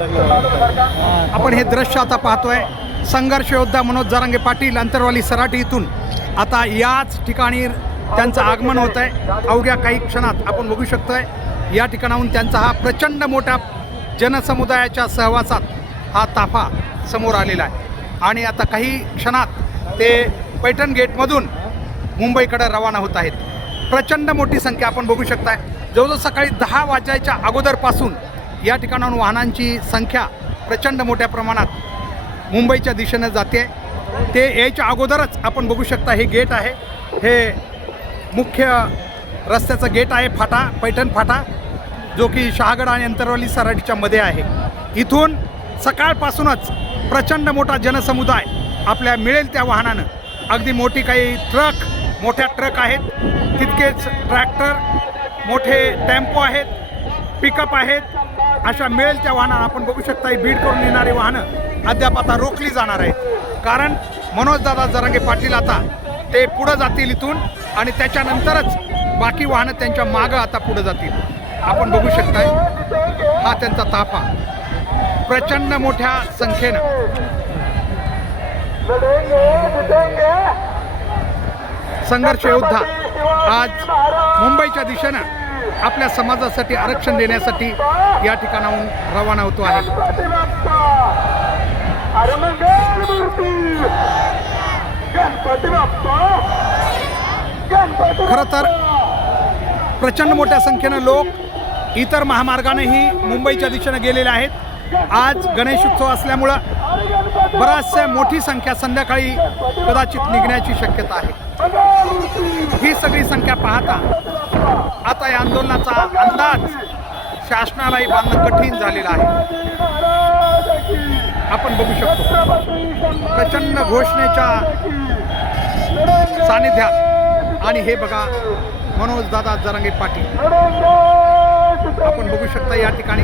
आपण हे दृश्य आता पाहतोय. संघर्ष योद्धा मनोज जरांगे पाटील अंतरवाली सराटी इथून. आता याच ठिकाणी त्यांचं आगमन होत आहे अवघ्या काही क्षणात आपण बघू शकतोय. या ठिकाणाहून त्यांचा हा प्रचंड मोठ्या जनसमुदायाच्या सहवासात हा ताफा समोर आलेला आहे. आणि आता काही क्षणात ते पैठण गेटमधून मुंबईकडे रवाना होत आहेत. प्रचंड मोठी संख्या आपण बघू शकताय. जवळजवळ सकाळी दहा वाजायच्या अगोदरपासून या ठिकाणाहून वाहनांची संख्या प्रचंड मोठ्या प्रमाणात मुंबईच्या दिशेनं जाते. ते यायच्या अगोदरच आपण बघू शकता हे गेट आहे. हे मुख्य रस्त्याचं गेट आहे फाटा पैठण फाटा जो की शहागड आणि अंतरवाली सराटीच्या मध्ये आहे. इथून सकाळपासूनच प्रचंड मोठा जनसमुदाय आपल्या मिळेल त्या वाहनानं. अगदी मोठी काही ट्रक मोठ्या ट्रक आहेत. तितकेच ट्रॅक्टर मोठे टेम्पो आहेत पिकअप आहेत. अशा मिळेल त्या आपण बघू शकता ही बीड करून येणारी वाहनं अद्याप आता रोखली जाणार आहेत. कारण मनोजदादा जरांगे पाटील आता ते पुढं जातील इथून आणि त्याच्यानंतरच बाकी वाहनं त्यांच्या मागं आता पुढं जातील. आपण बघू शकताय हा त्यांचा ताफा. प्रचंड मोठ्या संख्येनं. संघर्ष योद्धा आज मुंबईच्या दिशेनं आपल्या समाजासाठी आरक्षण देण्यासाठी या ठिकाणाहून रवाना होतो आहे. खरं तर प्रचंड मोठ्या संख्येनं लोक इतर महामार्गानेही मुंबईच्या दिशेनं गेलेले आहेत. आज गणेश उत्सव असल्यामुळं बऱ्याचशा मोठी संख्या संध्याकाळी कदाचित निघण्याची शक्यता आहे. ही सगळी संख्या पाहता आता या आंदोलनाचा अंदाज शासनालाही बांधणं कठीण झालेला आहे. आपण बघू शकतो प्रचंड घोषणेच्या सानिध्यात आणि हे बघा मनोज दादा जरांगे पाटील. आपण बघू शकता या ठिकाणी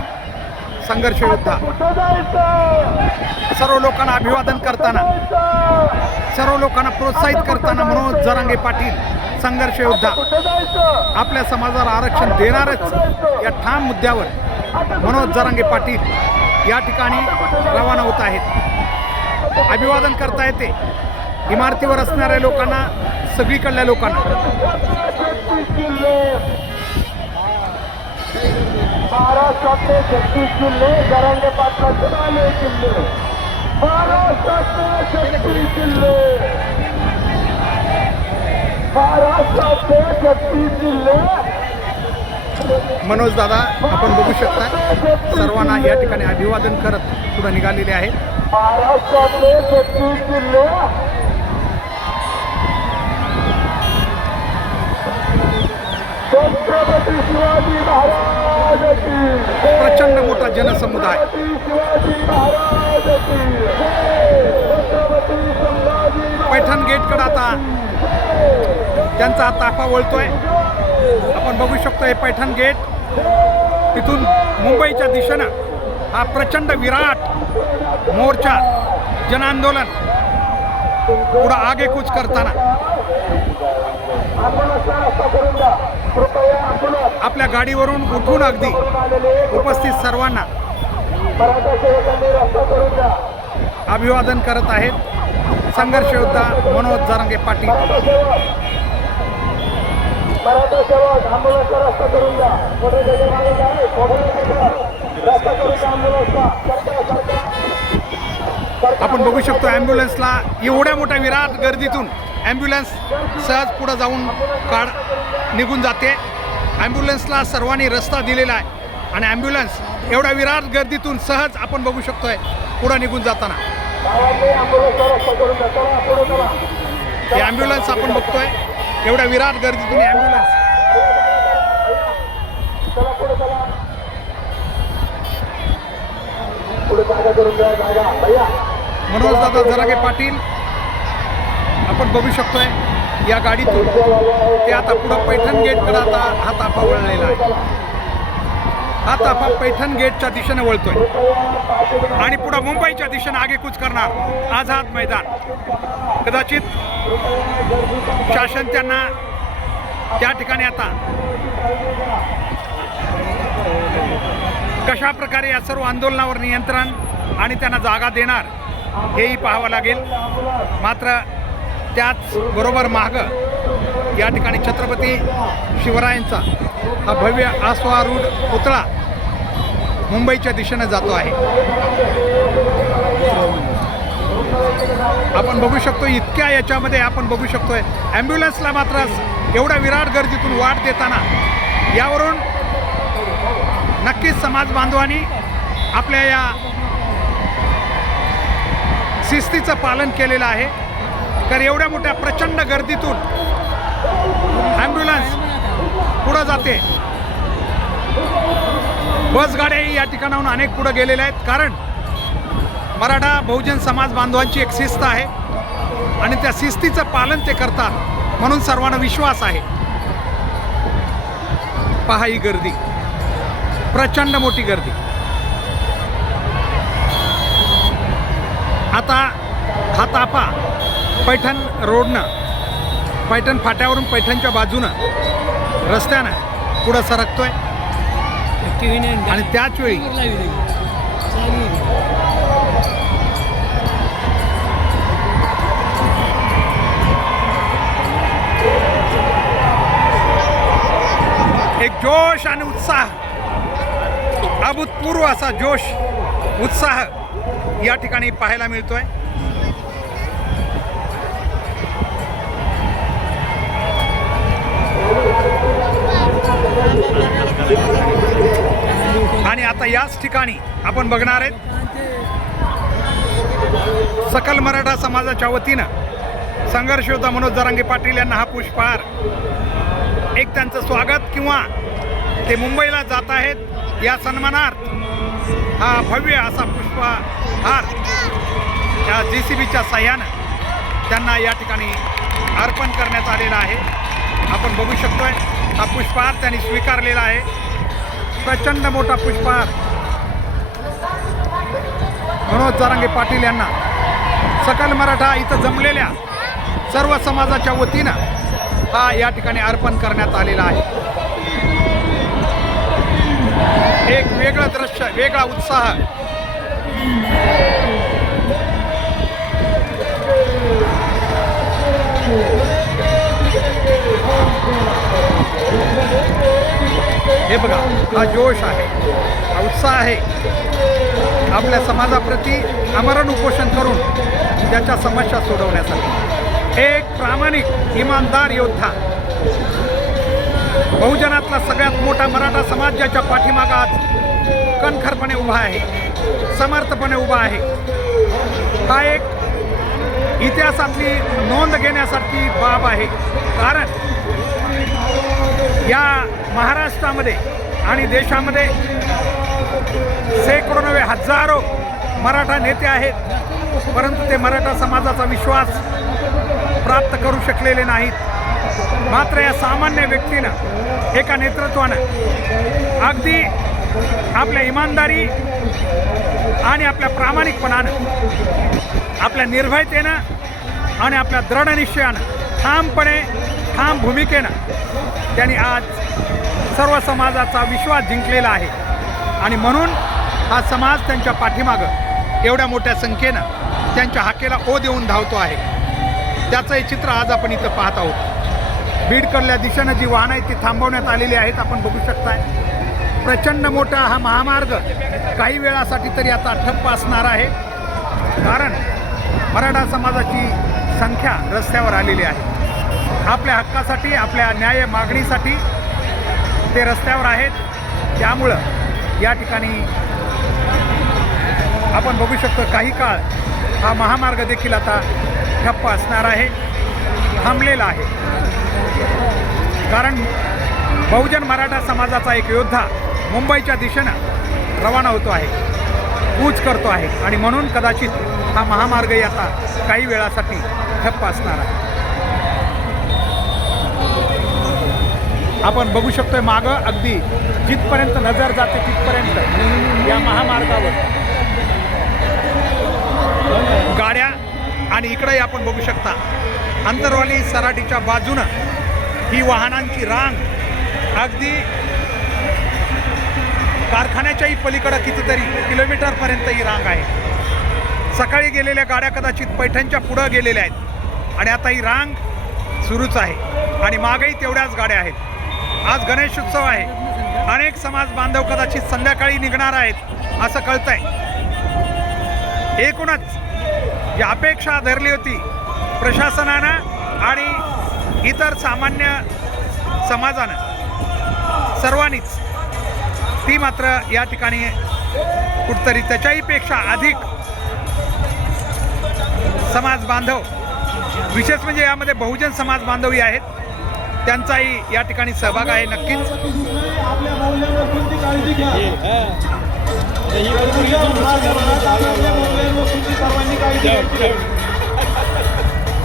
संघर्ष योद्धा. सर्व लोकांना अभिवादन करताना सर्व लोकांना प्रोत्साहित करताना मनोज जरांगे पाटील संघर्ष योद्धा आपल्या समाजाला आरक्षण देणारच या ठाम मुद्द्यावर मनोज जरांगे पाटील या ठिकाणी रवाना होत आहेत. अभिवादन करता येते. इमारतीवर असणाऱ्या लोकांना सगळीकडल्या लोकांना. महाराष्ट्रातले छत्तीस जिल्हे जरांगे पाटलाचे जिल्हे महाराष्ट्रातले छत्तीस जिल्हे महाराष्ट्रातले छत्तीस जिल्हे मनोज दादा आपण बघू शकता सर्वांना या ठिकाणी अभिवादन करत पुढे निघालेले आहेत. महाराष्ट्रातले छत्तीस जिल्हे छत्रपती शिवाजी महाराज की प्रचंड मोठा जनसमुदाय. पैठण गेटकडे आता त्यांचा ताफा वळतोय. आपण बघू शकतो हे पैठण गेट. तिथून मुंबईच्या दिशेनं हा प्रचंड विराट मोर्चा जनआंदोलन पुढं आगेकूच करताना. आपल्या गाडीवरून उठून अगदी उपस्थित सर्वांना अभिवादन करत आहेत संघर्ष योद्धा मनोज जरांगे पाटील. आपण बघू शकतो ॲम्ब्युलन्सला एवढ्या मोठ्या विराट गर्दीतून ॲम्ब्युलन्स सहज पुढं जाऊन काढ निघून जाते. ॲम्ब्युलन्सला सर्वांनी रस्ता दिलेला आहे आणि ॲम्ब्युलन्स एवढ्या विराट गर्दीतून सहज आपण बघू शकतो आहे पुढं निघून जाताना. हे ॲम्ब्युलन्स आपण बघतोय. एवढ्या विराट गर्दीतून ॲम्ब्युलन्स. मनोज दादा जरागे पाटील. आपण बघू शकतोय या गाडीतून ते आता पुढं पैठण गेटकडे आता हा ताफा वळलेला आहे. हा ताफा पैठण गेटच्या दिशेने वळतोय. आणि पुढं मुंबईच्या दिशेने आगेकूच करणार आझाद मैदान. कदाचित शासन त्यांना त्या ठिकाणी आता कशा प्रकारे या सर्व आंदोलनावर नियंत्रण आणि त्यांना जागा देणार हेही पाहावं लागेल. मात्र त्याचबरोबर मागं माग या ठिकाणी छत्रपती शिवरायांचा हा भव्य आश्वारूढ पुतळा मुंबईच्या दिशेनं जातो आहे. आपण बघू शकतो इतक्या याच्यामध्ये आपण बघू शकतोय. ॲम्ब्युलन्सला मात्र एवढ्या विराट गर्दीतून वाट देताना यावरून नक्कीच समाज बांधवांनी आपल्या या शिस्तीचं पालन केलेलं आहे. तर एवढ्या मोठ्या प्रचंड गर्दीतून ॲम्ब्युलन्स पुढं जाते. बसगाड्याही या ठिकाणाहून अनेक पुढं गेलेल्या आहेत. कारण मराठा बहुजन समाज बांधवांची एक शिस्त आहे आणि त्या शिस्तीचं पालन ते करतात म्हणून सर्वांना विश्वास आहे. पहा ही गर्दी. प्रचंड मोठी गर्दी. आता हातापा. पैठण रोडनं पैठण फाट्यावरून पैठणच्या बाजूनं रस्त्यानं पुढं सरकतोय. आणि त्याच वेळी एक जोश आणि उत्साह अभूतपूर्व असा जोश उत्साह या ठिकाणी पाहायला मिळतोय. आणि आता याच ठिकाणी आपण बघणार आहेत सकल मराठा समाजाच्या वतीनं संघर्ष योद्धा मनोज जरांगे पाटील यांना हा पुष्पहार. एक त्यांचं स्वागत किंवा ते मुंबईला जात आहेत या सन्मानार्थ हा भव्य असा पुष्पहार या जे सी बीच्या साह्यानं त्यांना या ठिकाणी अर्पण करण्यात आलेला आहे. आपण बघू शकतोय. हा पुष्पहार त्यांनी स्वीकारलेला आहे. प्रचंड मोठा पुष्पहार. मनोज जारांगे पाटील यांना. सकल मराठा इथं जमलेल्या सर्व समाजाच्या वतीनं हा या ठिकाणी अर्पण करण्यात आलेला आहे. एक वेगळं दृश्य वेगळा उत्साह. हे बघा हा जोश आहे हा उत्साह आहे. आपल्या समाजाप्रती आमरण उपोषण करून त्याच्या समस्या सोडवण्यासाठी. एक प्रामाणिक इमानदार योद्धा. बहुजनातला सगळ्यात मोठा मराठा समाज ज्याच्या पाठीमागा आज कणखरपणे उभा आहे समर्थपणे उभा आहे. हा एक इतिहासातली नोंद घेण्यासारखी बाब आहे. कारण या महाराष्ट्रामध्ये आणि देशामध्ये शेकडो नव्हे हजारो मराठा नेते आहेत परंतु ते मराठा समाजाचा विश्वास प्राप्त करू शकलेले नाहीत. मात्र या सामान्य व्यक्तीनं एका नेतृत्वानं अगदी आपल्या इमानदारी आणि आपल्या प्रामाणिकपणानं आपल्या निर्भयतेनं आणि आपल्या दृढनिश्चयानं ठामपणे ठाम भूमिकेनं त्यांनी आज सर्व समाजाचा विश्वास जिंकलेला आहे. आणि म्हणून हा समाज त्यांच्या पाठीमागं एवढ्या मोठ्या संख्येनं त्यांच्या हाकेला ओ देऊन धावतो आहे. त्याचं हे चित्र आज आपण इथं पाहत आहोत. बीडकडल्या दिशेनं जी वाहनं आहेत ती थांबवण्यात आलेली आहेत आपण बघू शकताय. प्रचंड मोठा हा महामार्ग काही वेळासाठी तरी आता ठप्प असणार आहे. कारण मराठा समाजाची संख्या रस्त्यावर आलेली आहे. आपल्या हक्कासाठी आपल्या न्याय मागणीसाठी ते रस्त्यावर आहेत. त्यामुळं या ठिकाणी आपण बघू शकतो काही काळ हा महामार्ग देखील आता ठप्प असणार आहे थांबलेला आहे. कारण बहुजन मराठा समाजाचा एक योद्धा मुंबईच्या दिशेनं रवाना होतो आहे कूच करतो आहे. आणि म्हणून कदाचित हा महामार्गही आता काही वेळासाठी ठप्प असणार आहे. आपण बघू शकतोय मागं अगदी जिथपर्यंत नजर जाते तिथपर्यंत. या महामार्गावर. गाड्या आणि इकडंही आपण बघू शकता. अंतरवाली सराटीच्या बाजूनं ही वाहनांची रांग. अगदी कारखान्याच्याही पलीकडं कितीतरी किलोमीटरपर्यंत ही रांग आहे. सकाळी गेलेल्या गाड्या कदाचित पैठणच्या पुढं गेलेल्या आहेत. आणि आता ही रांग सुरूच आहे. आणि मागेही तेवढ्याच गाड्या आहेत. आज गणेश उत्सव आहे. अनेक समाज बांधव कदाचित संध्याकाळी निघणार आहेत असं कळतंय. एकूणच जी अपेक्षा धरली होती प्रशासनानं आणि इतर सामान्य समाजानं सर्वांनीच ती मात्र या ठिकाणी कुठतरी त्याच्याही पेक्षा अधिक समाज बांधव विशेष म्हणजे यामध्ये बहुजन समाज बांधवही आहेत. त्यांचाही या ठिकाणी सहभाग आहे नक्कीच.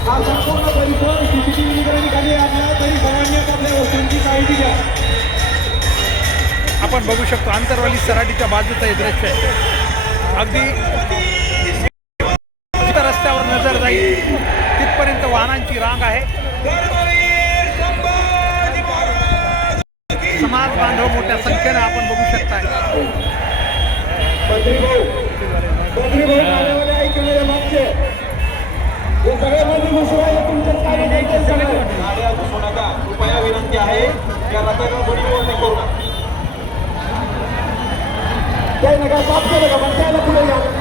संपूर्ण परिसर सीसीटीव्ही निगराणीखाली आणला तरी सर्वांनी आपल्या वस्तूंची काळजी घ्या आपण बघू शकतो आंतरवाली सराटीच्या बाजूचं हे दृश्य आहे. अगदी रस्त्यावर नजर जाईल तिथपर्यंत वाहनांची रांग आहे समाज बांधव मोठ्या संख्येनं आपण बघू शकताय. हे कृपया विनंती आहे या कोणी करू नका. काही नका साफ केलं का पण त्याला पुढे या.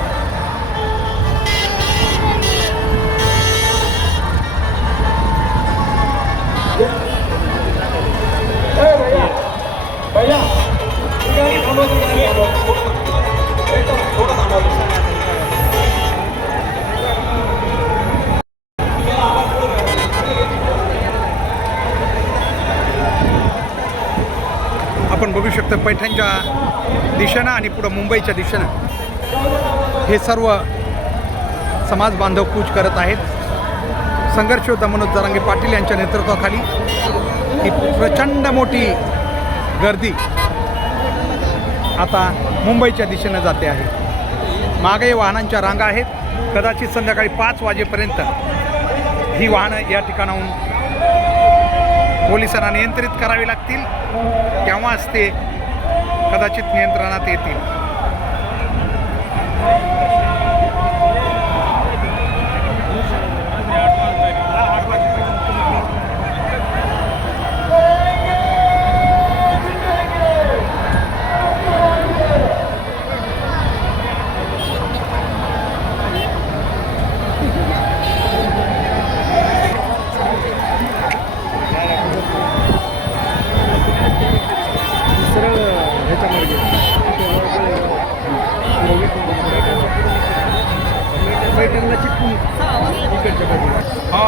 आपण बघू शकतो पैठणच्या दिशेनं आणि पुढं मुंबईच्या दिशेनं. हे सर्व समाज बांधव कूच करत आहेत. संघर्षयोद्धा मनोज जरांगे पाटील यांच्या नेतृत्वाखाली ही प्रचंड मोठी गर्दी आता मुंबईच्या दिशेनं जाते आहे. मागे वाहनांच्या रांगा आहेत. कदाचित संध्याकाळी पाच वाजेपर्यंत ही वाहनं या ठिकाणाहून पोलिसांना नियंत्रित करावी लागतील. तेव्हाच ते कदाचित नियंत्रणात येतील. हा